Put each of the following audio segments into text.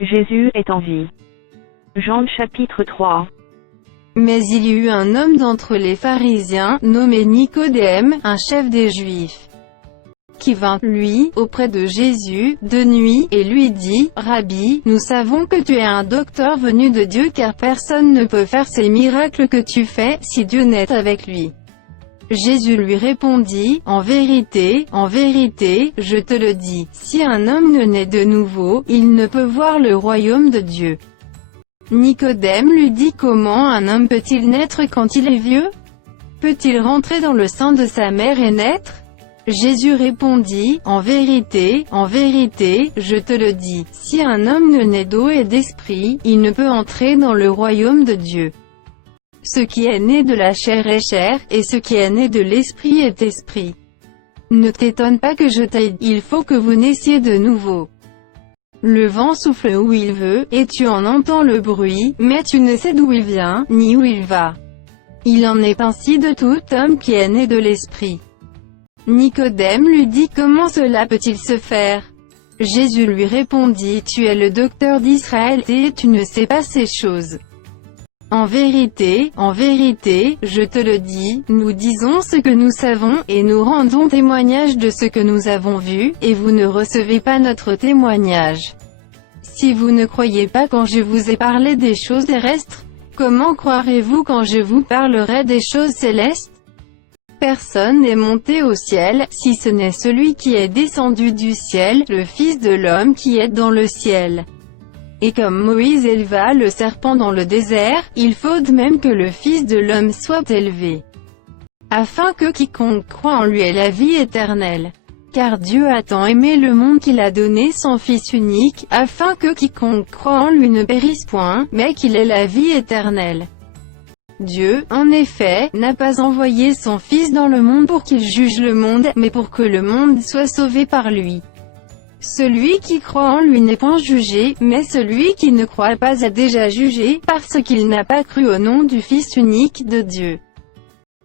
Jésus est en vie. Jean chapitre 3. Mais il y eut un homme d'entre les pharisiens, nommé Nicodème, un chef des Juifs, qui vint, lui, auprès de Jésus, de nuit, et lui dit, « Rabbi, nous savons que tu es un docteur venu de Dieu car personne ne peut faire ces miracles que tu fais, si Dieu n'est avec lui. » Jésus lui répondit, « En vérité, je te le dis, si un homme ne naît de nouveau, il ne peut voir le royaume de Dieu. » Nicodème lui dit, « Comment un homme peut-il naître quand il est vieux? Peut-il rentrer dans le sein de sa mère et naître ?» Jésus répondit, « En vérité, je te le dis, si un homme ne naît d'eau et d'esprit, il ne peut entrer dans le royaume de Dieu. Ce qui est né de la chair est chair, et ce qui est né de l'esprit est esprit. Ne t'étonne pas que je t'aie dit, il faut que vous naissiez de nouveau. Le vent souffle où il veut, et tu en entends le bruit, mais tu ne sais d'où il vient, ni où il va. Il en est ainsi de tout homme qui est né de l'esprit. » Nicodème lui dit, « Comment cela peut-il se faire ?» Jésus lui répondit, « Tu es le docteur d'Israël, et tu ne sais pas ces choses. En vérité, je te le dis, nous disons ce que nous savons, et nous rendons témoignage de ce que nous avons vu, et vous ne recevez pas notre témoignage. Si vous ne croyez pas quand je vous ai parlé des choses terrestres, comment croirez-vous quand je vous parlerai des choses célestes? Personne n'est monté au ciel, si ce n'est celui qui est descendu du ciel, le Fils de l'homme qui est dans le ciel. Et comme Moïse éleva le serpent dans le désert, il faut de même que le Fils de l'homme soit élevé, afin que quiconque croit en lui ait la vie éternelle. Car Dieu a tant aimé le monde qu'il a donné son Fils unique, afin que quiconque croit en lui ne périsse point, mais qu'il ait la vie éternelle. Dieu, en effet, n'a pas envoyé son Fils dans le monde pour qu'il juge le monde, mais pour que le monde soit sauvé par lui. Celui qui croit en lui n'est point jugé, mais celui qui ne croit pas a déjà jugé, parce qu'il n'a pas cru au nom du Fils unique de Dieu.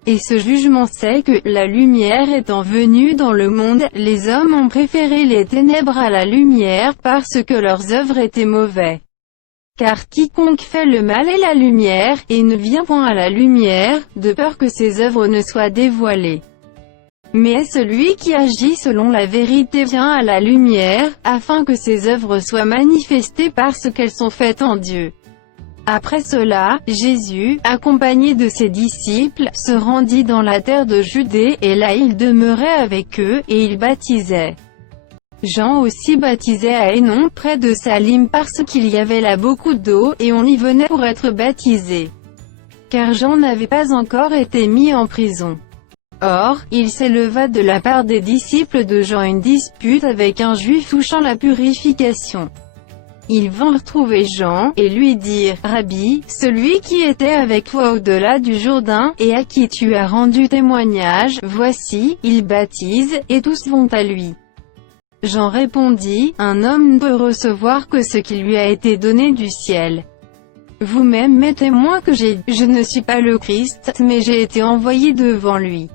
Et ce jugement c'est que, la lumière étant venue dans le monde, les hommes ont préféré les ténèbres à la lumière, parce que leurs œuvres étaient mauvaises. Car quiconque fait le mal est la lumière, et ne vient point à la lumière, de peur que ses œuvres ne soient dévoilées. Mais celui qui agit selon la vérité vient à la lumière, afin que ses œuvres soient manifestées parce qu'elles sont faites en Dieu. » Après cela, Jésus, accompagné de ses disciples, se rendit dans la terre de Judée, et là il demeurait avec eux, et il baptisait. Jean aussi baptisait à Énon près de Salim parce qu'il y avait là beaucoup d'eau, et on y venait pour être baptisé. Car Jean n'avait pas encore été mis en prison. Or, il s'éleva de la part des disciples de Jean une dispute avec un juif touchant la purification. Ils vinrent trouver Jean, et lui dirent, « Rabbi, celui qui était avec toi au-delà du Jourdain, et à qui tu as rendu témoignage, voici, il baptise, et tous vont à lui. » Jean répondit, « Un homme ne peut recevoir que ce qui lui a été donné du ciel. Vous-même êtes témoins que je ne suis pas le Christ, mais j'ai été envoyé devant lui. »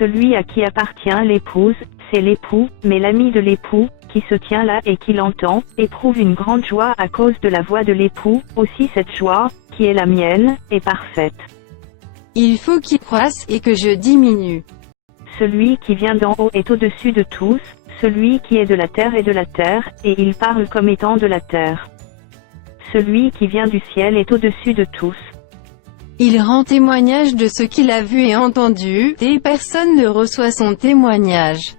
Celui à qui appartient l'épouse, c'est l'époux, mais l'ami de l'époux, qui se tient là et qui l'entend, éprouve une grande joie à cause de la voix de l'époux, aussi cette joie, qui est la mienne, est parfaite. Il faut qu'il croisse, et que je diminue. Celui qui vient d'en haut est au-dessus de tous, celui qui est de la terre est de la terre, et il parle comme étant de la terre. Celui qui vient du ciel est au-dessus de tous. Il rend témoignage de ce qu'il a vu et entendu, et personne ne reçoit son témoignage.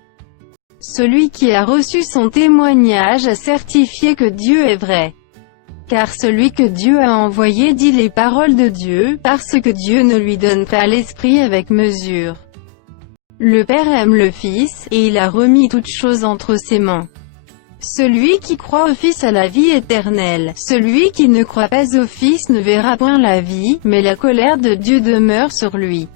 Celui qui a reçu son témoignage a certifié que Dieu est vrai. Car celui que Dieu a envoyé dit les paroles de Dieu, parce que Dieu ne lui donne pas l'esprit avec mesure. Le Père aime le Fils, et il a remis toutes choses entre ses mains. Celui qui croit au Fils a la vie éternelle. Celui qui ne croit pas au Fils ne verra point la vie, mais la colère de Dieu demeure sur lui.